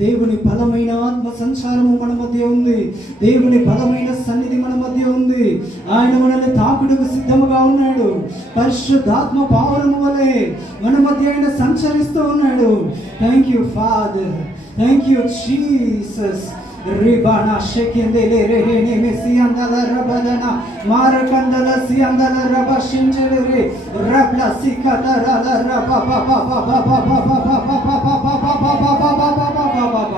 దేవుని బలమైన ఆత్మ సంచారము మన మధ్య ఉంది. దేవుని బలమైన సన్నిధి మన మధ్య ఉంది. ఆయన మనల్ని తాకుడుకు సిద్ధముగా ఉన్నాడు. పరిశుద్ధాత్మ పావనము వలె మన మధ్య ఆయన సంచరిస్తూ ఉన్నాడు. Thank you father thank you Jesus రిబానా షెకిందెలే రెహేనే మెసియందల రబదన మారకందల సియందల రబ షించెలె రబ్ల సికదరల రబ బ బ బ బ బ బ బ బ బ బ బ బ బ బ బ బ బ బ బ బ బ బ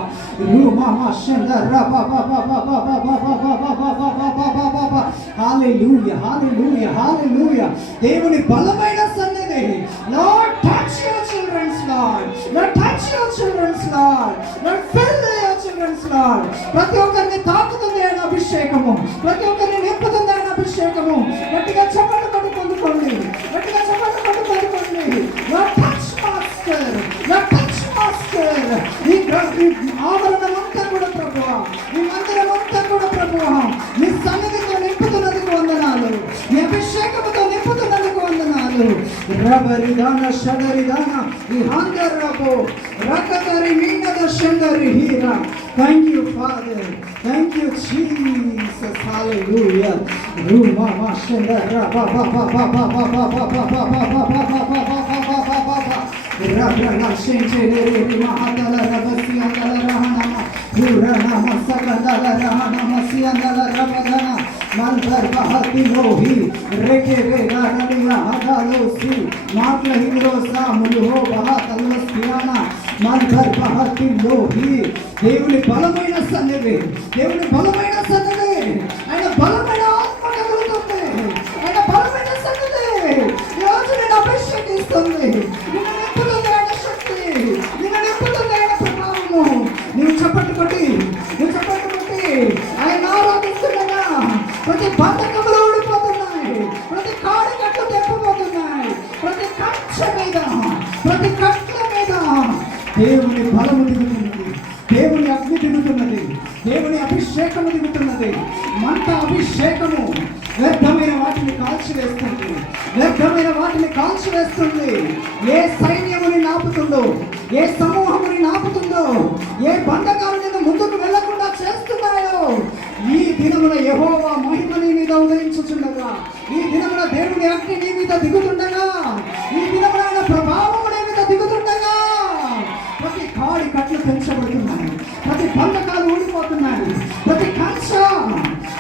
రూమా మషంద రబ బ బ బ బ బ బ బ బ బ బ బ బ బ బ బ బ హల్లెలూయా హల్లెలూయా హల్లెలూయా దేవుని బలమైన తాకుతుంది ఆయన అభిషేకము. ప్రతి ఒక్కరిని నింపుతుంది ఆయన అభిషేకము. గట్టిగా చెప్పండి కొట్టు పొందుకోండి. గట్టిగా చెప్పండి కొట్టు పొందుకోండి. టచ్ మాస్టర్ టచ్ మాస్టర్ ఈ ఆవరణం అంతా కూడా ప్రభువ. ఈ మందిరం అంతా కూడా ప్రభువ. నీ సన్నిధితో నింపుతున్నందుకు వందనాలు. నీ అభిషేకముతో నింపుతున్నందుకు వందనాలు. రబరిదాన షడరిదాన ఈ హాంగర్ రాబో. Rakatari Minada Shandari Hira. Thank you, Father. Thank you, Jesus. Hallelujah. Ruma Mashandara Baba Baba Baba Baba Baba Baba Baba Baba Baba Baba Rabra Shinchiri Mahatala Rabasiandala Rahanama Urana Masakandala Rahanama Siandala Ramadana Mandar Bahati Lohi Rekebe Rahani Rahadalosi Matla Hidrosa Mulho Bahati మల్బర్ దేవుని బలమైన సన్నిధి. దేవుని బలమైన దేవుని బలము దిగుతున్నది దేవుని అగ్ని దిగుతున్నది దేవుని అభిషేకము దిగుతున్నది మంట అభిషేకము వ్యర్థమైన వాటిని కాల్చివేస్తుంది వ్యర్థమైన వాటిని కాల్చివేస్తుంది ఏ సైన్యముని నాపుతుందో ఏ సమూహముని నాపుతుందో ఏ బంధకాలు నిన్ను ముందుకు వెళ్ళకుండా చేస్తున్నాయో ఈ దినమున ఎహోవా మహిమ నీ మీద ఉదయించుచుండగా ఈ దినమున దేవుని అగ్ని నీ మీద దిగుతుండగా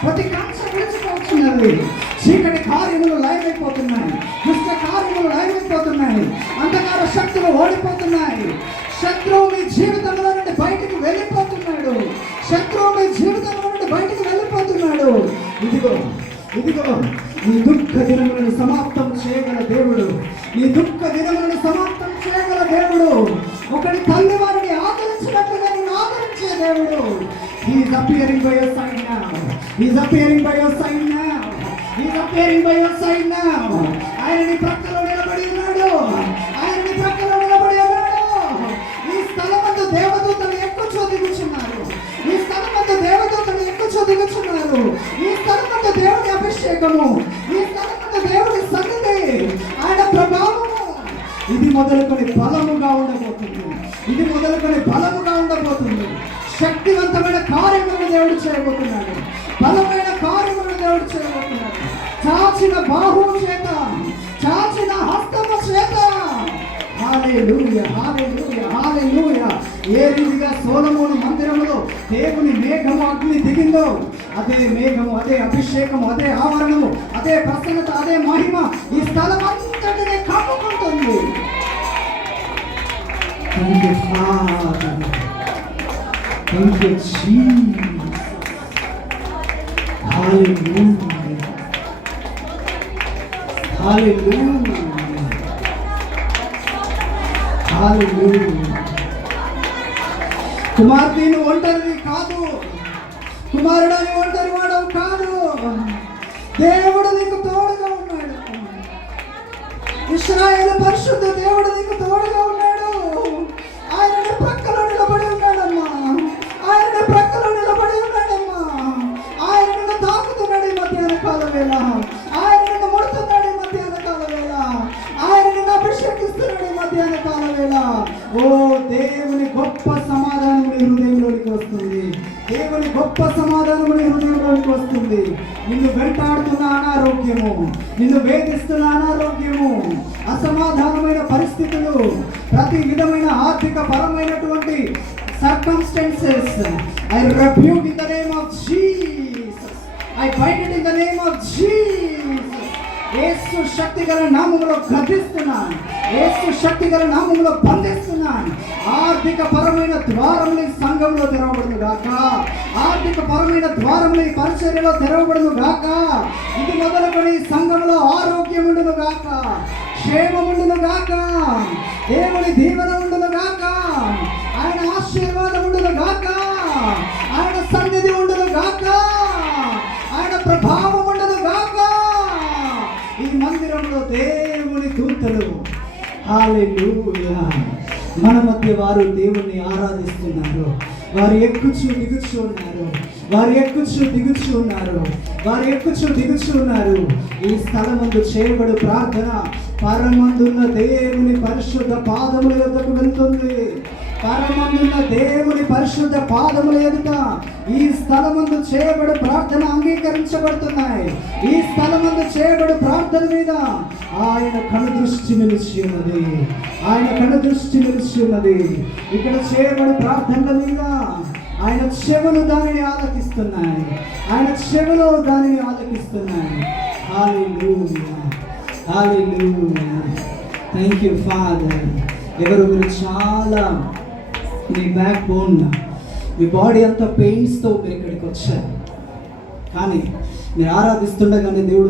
ప్రతి కంచ విడిచిపోతున్నది చీకటి కార్యములు లయమైపోతున్నాయి దుష్ట కార్యములు లయమైపోతున్నాయి అంధకార శక్తులు ఓడిపోతున్నాయి. శత్రువు మీ జీవితంలో నుండి బయటకు వెళ్ళిపోతున్నాడు. శత్రువు మీ జీవితంలో నుండి బయటకు వెళ్ళిపోతున్నాడు. ఇదిగో ఇదిగో నీ దుఃఖ దినములను సమాప్తం చేయగల దేవుడు. నీ దుఃఖ దినములను సమాప్తం చేయగల దేవుడు. ఒకటి తల్లి వారిని ఆదరించినట్లుగా నేను ఆదరించే దేవుడు. He's appearing by your side now. He's appearing by your side now. He's appearing by your side now. ఆయన నీ ప్రక్కలో నిలబడి ఉన్నాడు. ఆయన నీ ప్రక్కలో నిలబడి ఉన్నాడు. ఈ స్థలమందు దేవదూతలు ఎక్కువ దిగుచున్నారు ఈ స్థలమందు దేవదూతలు ఎక్కువ దిగుచున్నారు ఈ స్థలమందు దేవుని అభిషేకము. ఈ స్థలమందు దేవుని సన్నిధి. ఆయన ప్రభావము. ఇది మొదలుకొని బలముగా ఉండదు చేయబోతున్నాడు. బలమైన కార్యములను దేవుడు చేయబోతున్నాడు. చాచిన బాహువు చేత చాచిన హస్తము చేత. ఏ రీతిగా సోలమోను మందిరంలో దేవుని మేఘము అగ్ని దిగిందో అదే మేఘము అదే అభిషేకము అదే ఆవరణము అదే ప్రసన్నత అదే మహిమ ఈ స్థలం అంతటిని కమ్ముకుంటుంది. Thank you, Father. Thank you, Jesus. కుమార్తెను ఒంటరిది కాదు. కుమారుడని ఒంటరి వాడు కాదు. దేవుడు నీకు తోడుగా ఉన్నాడు. ఇస్రాయేల్ పరిశుద్ధ దేవుడు సాయంకాల వేళ ఆయన నిన్ను ముడుతున్నాడు మధ్యాహ్న కాల వేళ ఆయన నిన్ను అభిషేకిస్తున్నాడు మధ్యాహ్న కాల వేళ ఓ దేవుని గొప్ప సమాధానం నీ హృదయంలోనికి వస్తుంది. దేవుని గొప్ప సమాధానం నీ హృదయంలోనికి వస్తుంది. నిన్ను వెంటాడుతున్న అనారోగ్యము నిన్ను వేధిస్తున్న అనారోగ్యము అసమాధానమైన పరిస్థితులు ప్రతి విధమైన ఆర్థిక పరమైనటువంటి సర్కంస్టెన్సెస్ ఐ రెబ్యూట్ ఇతరే బయట in the name of Jesus Yesu శక్తి గల నామములో గర్దిస్తున్నాను యేసు శక్తి గల నామములో బంధిస్తున్నాను ఆర్థిక పరమైన ద్వారములు ఈ సంఘంలో తెరవబడును గాక ఆర్థిక పరమైన ద్వారములు ఈ పరిచర్యలో తెరవబడును గాక ఇది మొదలుకొని ఈ సంఘంలో ఆరోగ్యం ఉండును గాక క్షేమముండును గాక దేవుని దీవెన ఉండును గాక ఆయన ఆశ మన మధ్య వారు దేవుణ్ణి ఆరాధిస్తున్నారు. వారు ఎక్కుచు దిగుచు ఉన్నారు. వారు ఎక్కుచు దిగుచు ఉన్నారు. వారు ఎక్కుచు దిగుచు ఉన్నారు. ఈ స్థలమందు చేయబడు ప్రార్థన పరమందున్న దేవుని పరిశుద్ధ పాదముల యొక్కకు వెళ్తుంది. పరమందున్న దేవుని పరిశుద్ధ పాదముల ఎదుట ఈ స్థలమందు చేయబడు ప్రార్థన అంగీకరించబడుతున్నాయి. ఈ స్థలమందు చేయబడు ప్రార్థన మీద ఆయన కను దృష్టి నిలిచి ఉన్నది. ఆయన కను దృష్టి నిలిచి ఉన్నది. ఇక్కడ చేయబడు ప్రార్థనల మీద ఆయన చెవులు దానిని ఆలకిస్తున్నాయి. ఆయన చెవులు దానిని ఆలకిస్తున్నాయి. థ్యాంక్ యూ ఫాదర్ ఎవరు మీరు చాలా మీ బ్యాక్ బోన్ మీ బాడీ అంతా పెయిన్స్తో మీరు ఇక్కడికి వచ్చారు. కానీ మీరు ఆరాధిస్తుండగానే దేవుడు